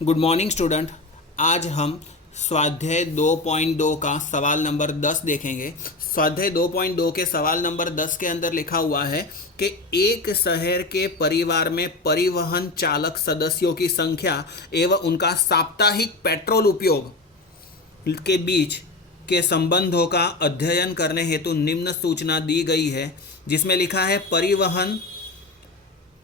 Good morning student. आज हम स्वाध्याय 2.2 का सवाल नंबर 10 देखेंगे। स्वाध्याय 2.2 के सवाल नंबर 10 के अंदर लिखा हुआ है कि एक शहर के परिवार में परिवहन चालक सदस्यों की संख्या एवं उनका साप्ताहिक पेट्रोल उपयोग के बीच के संबंधों का अध्ययन करने हेतु निम्न सूचना दी गई है, जिसमें लिखा है परिवहन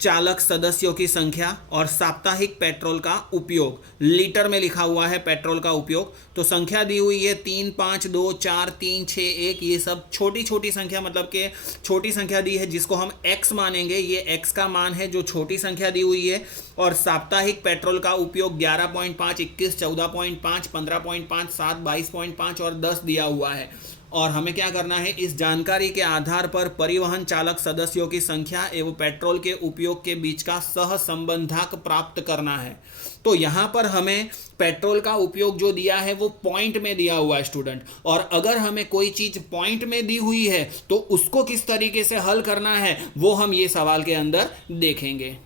चालक सदस्यों की संख्या और साप्ताहिक पेट्रोल का उपयोग। लीटर में लिखा हुआ है पेट्रोल का उपयोग, तो संख्या दी हुई है 3, 5, 2, 4, 3, 6, 1। ये सब छोटी छोटी संख्या, मतलब कि छोटी संख्या दी है जिसको हम x मानेंगे। ये x का मान है जो छोटी संख्या दी हुई है। और साप्ताहिक पेट्रोल का उपयोग 11.5, 21, 14.5, 15.5, 7, 22.5 और 10 दिया हुआ है। और हमें क्या करना है, इस जानकारी के आधार पर परिवहन चालक सदस्यों की संख्या एवं पेट्रोल के उपयोग के बीच का सहसंबंधक प्राप्त करना है। तो यहाँ पर हमें पेट्रोल का उपयोग जो दिया है वो पॉइंट में दिया हुआ है स्टूडेंट। और अगर हमें कोई चीज पॉइंट में दी हुई है तो उसको किस तरीके से हल करना है वो हम ये सवाल के अंदर देखेंगे।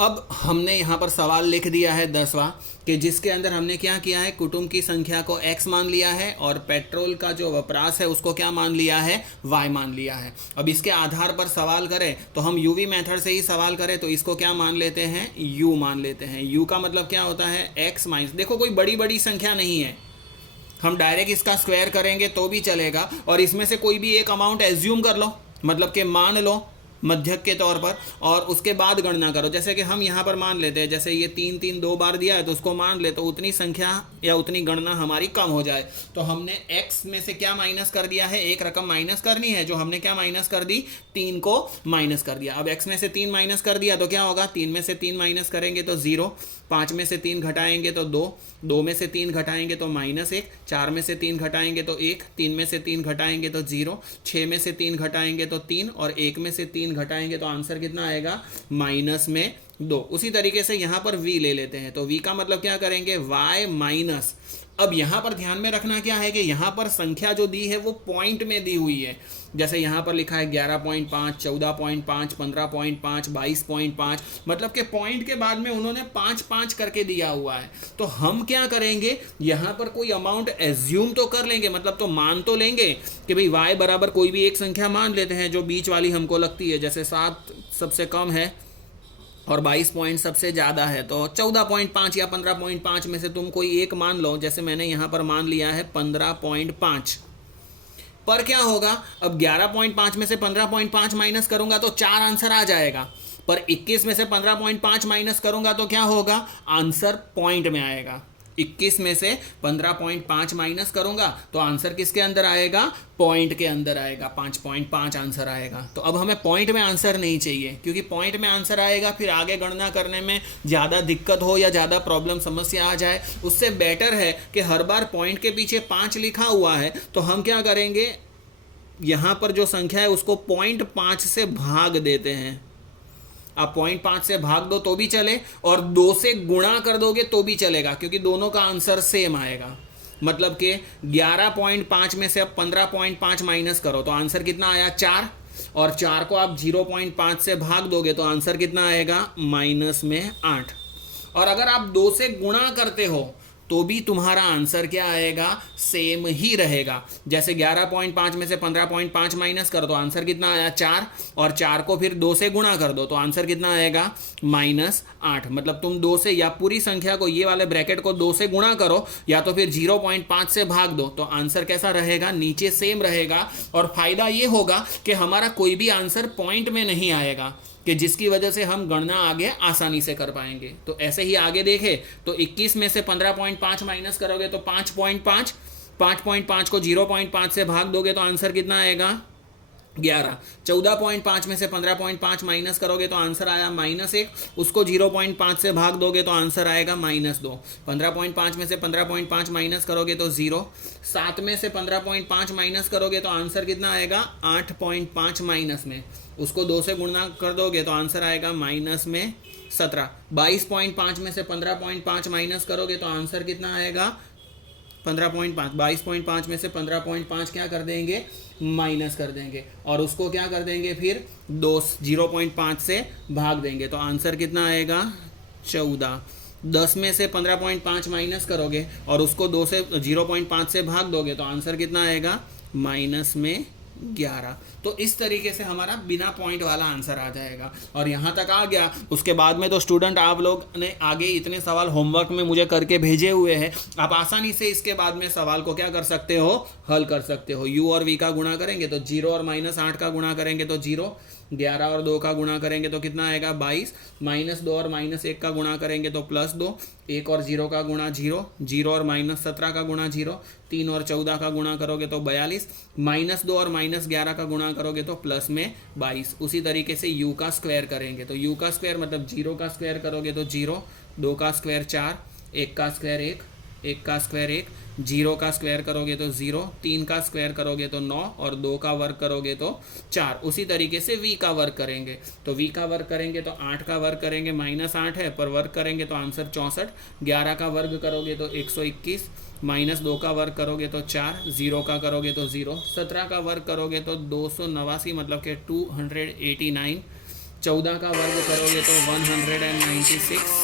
अब हमने यहाँ पर सवाल लिख दिया है 10वां, कि जिसके अंदर हमने क्या किया है, कुटुंब की संख्या को x मान लिया है और पेट्रोल का जो वपराश है उसको क्या मान लिया है, y मान लिया है। अब इसके आधार पर सवाल करें तो हम यूवी मेथड से ही सवाल करें तो इसको क्या मान लेते हैं, u मान लेते हैं। u का मतलब क्या होता है, x माइनस, देखो कोई बड़ी बड़ी संख्या नहीं है, हम डायरेक्ट इसका स्क्वायर करेंगे तो भी चलेगा। और इसमें से कोई भी एक अमाउंट एज्यूम कर लो, मतलब कि मान लो मध्यक के तौर पर, और उसके बाद गणना करो। जैसे कि हम यहाँ पर मान लेते हैं, जैसे ये 3, 3 2 बार दिया है तो उसको मान ले, तो उतनी संख्या या उतनी गणना हमारी कम हो जाए। तो हमने x में से क्या माइनस कर दिया है, एक रकम माइनस करनी है, जो हमने क्या माइनस कर दी, 3 को माइनस कर दिया। अब x में से 3 माइनस कर दिया तो क्या होगा, 3 में से 3 माइनस करेंगे तो 0, 5 में से 3 घटाएंगे तो 2, 2 में से 3 घटाएंगे तो -1, 4 में से 3 घटाएंगे तो 1, 3 में से 3 घटाएंगे तो 0, 6 में से 3 घटाएंगे तो 3 और 1 में से 3 घटाएंगे तो आंसर कितना आएगा, -2। उसी तरीके से यहाँ पर v ले लेते हैं, तो v का मतलब क्या करेंगे, y माइनस। अब यहाँ पर ध्यान में रखना क्या है कि यहाँ पर संख्या जो दी है वो पॉइंट में दी हुई है। जैसे यहाँ पर लिखा है 11.5, 14.5, 15.5, 22.5, मतलब कि पॉइंट के बाद में उन्होंने 5 करके दिया हुआ है। तो हम क्या करेंगे, यहाँ पर कोई अमाउंट एज्यूम तो कर लेंगे, मतलब तो मान तो लेंगे कि भाई y बराबर कोई भी एक संख्या मान लेते हैं जो बीच वाली हमको लगती है। जैसे 7 सबसे कम है और 22 पॉइंट सबसे ज़्यादा है, तो 14.5 या 15.5 में से तुम कोई एक मान लो। जैसे मैंने यहाँ पर मान लिया है 15.5। पर क्या होगा, अब 11.5 में से 15.5 माइनस करूंगा तो 4 आंसर आ जाएगा। पर 21 में से 15.5 माइनस करूंगा तो क्या होगा, आंसर पॉइंट में आएगा। 21 में से 15.5 माइनस करूंगा तो आंसर किसके अंदर आएगा, पॉइंट के अंदर आएगा, 5.5 आंसर आएगा। तो अब हमें पॉइंट में आंसर नहीं चाहिए, क्योंकि पॉइंट में आंसर आएगा फिर आगे गणना करने में ज़्यादा दिक्कत हो या ज़्यादा प्रॉब्लम समस्या आ जाए। उससे बेटर है कि हर बार पॉइंट के पीछे 5 लिखा हुआ है तो हम क्या करेंगे, यहाँ पर जो संख्या है उसको 0.5 से भाग देते हैं। आप 0.5 से भाग दो तो भी चले और 2 से गुणा कर दोगे तो भी चलेगा, क्योंकि दोनों का आंसर सेम आएगा। मतलब कि 11.5 में से अब 15.5 माइनस करो तो आंसर कितना आया, 4। और 4 को आप 0.5 से भाग दोगे तो आंसर कितना आएगा, -8। और अगर आप 2 से गुणा करते हो तो भी तुम्हारा आंसर क्या आएगा, सेम ही रहेगा। जैसे 11.5 में से 15.5 माइनस कर दो, आंसर कितना आया, 4। और 4 को फिर 2 से गुणा कर दो तो आंसर कितना आएगा, -8। मतलब तुम 2 से, या पूरी संख्या को, ये वाले ब्रैकेट को 2 से गुणा करो या तो फिर 0.5 से भाग दो, तो आंसर कैसा रहेगा, नीचे सेम रहेगा। और फायदा ये होगा कि हमारा कोई भी आंसर पॉइंट में नहीं आएगा, कि जिसकी वजह से हम गणना आगे आसानी से कर पाएंगे। तो ऐसे ही आगे देखें तो 21 में से 15.5 माइनस करोगे तो 5.5, 5.5 को 0.5 से भाग दोगे तो आंसर कितना आएगा, 11। 14.5 में से 15.5 माइनस करोगे तो आंसर आया -1, उसको 0.5 से भाग दोगे तो आंसर आएगा -2। 15.5 में से 15.5 माइनस करोगे तो 0। 7 में से 15.5 माइनस करोगे तो आंसर कितना आएगा, 8.5 माइनस में, उसको 2 से गुणा कर दोगे तो आंसर आएगा -17। 22.5 में से 15.5 माइनस करोगे तो आंसर कितना आएगा, 15.5। 22.5 में से 15.5 क्या कर देंगे, माइनस कर देंगे और उसको क्या कर देंगे फिर 0.5 से भाग देंगे। तो आंसर कितना आएगा 14। 10 में से 15.5 माइनस करोगे और उसको 0.5 से भाग दोगे तो आंसर कितना आएगा -11। तो इस तरीके से हमारा बिना पॉइंट वाला आंसर आ जाएगा। और यहाँ तक आ गया, उसके बाद में तो स्टूडेंट आप लोग ने आगे इतने सवाल होमवर्क में मुझे करके भेजे हुए हैं, आप आसानी से इसके बाद में सवाल को क्या कर सकते हो, हल कर सकते हो। u और v का गुणा करेंगे तो 0 और -8 का गुणा करेंगे तो 0, 11 और 2 का गुणा करेंगे तो कितना आएगा 22, -2 और -1 का गुणा करेंगे तो +2, 1 और 0 का गुणा 0, 0 और -17 का गुणा 0, 3 और 14 का गुणा करोगे तो 42, -2 और -11 का गुणा करोगे तो प्लस में 22। उसी तरीके से u का स्क्वायर करेंगे तो u का स्क्वायर मतलब 0 का स्क्वायर करोगे तो 0, 2 का स्क्वायर 4, 1 का स्क्वायर 1, 1 का स्क्वायर 1, 0 का स्क्वायर करोगे तो 0, 3 का स्क्वायर करोगे तो 9 और 2 का वर्ग करोगे तो 4। उसी तरीके से v का वर्ग करेंगे तो v का वर्ग करेंगे तो 8 का वर्ग करेंगे, -8 है पर वर्ग करेंगे तो आंसर 64, 11 का वर्ग करोगे तो 121, -2 का वर्ग करोगे तो 4, 0 का करोगे तो 0, 17 का वर्ग करोगे तो 289 मतलब कि 289, 14 का वर्ग करोगे तो 196,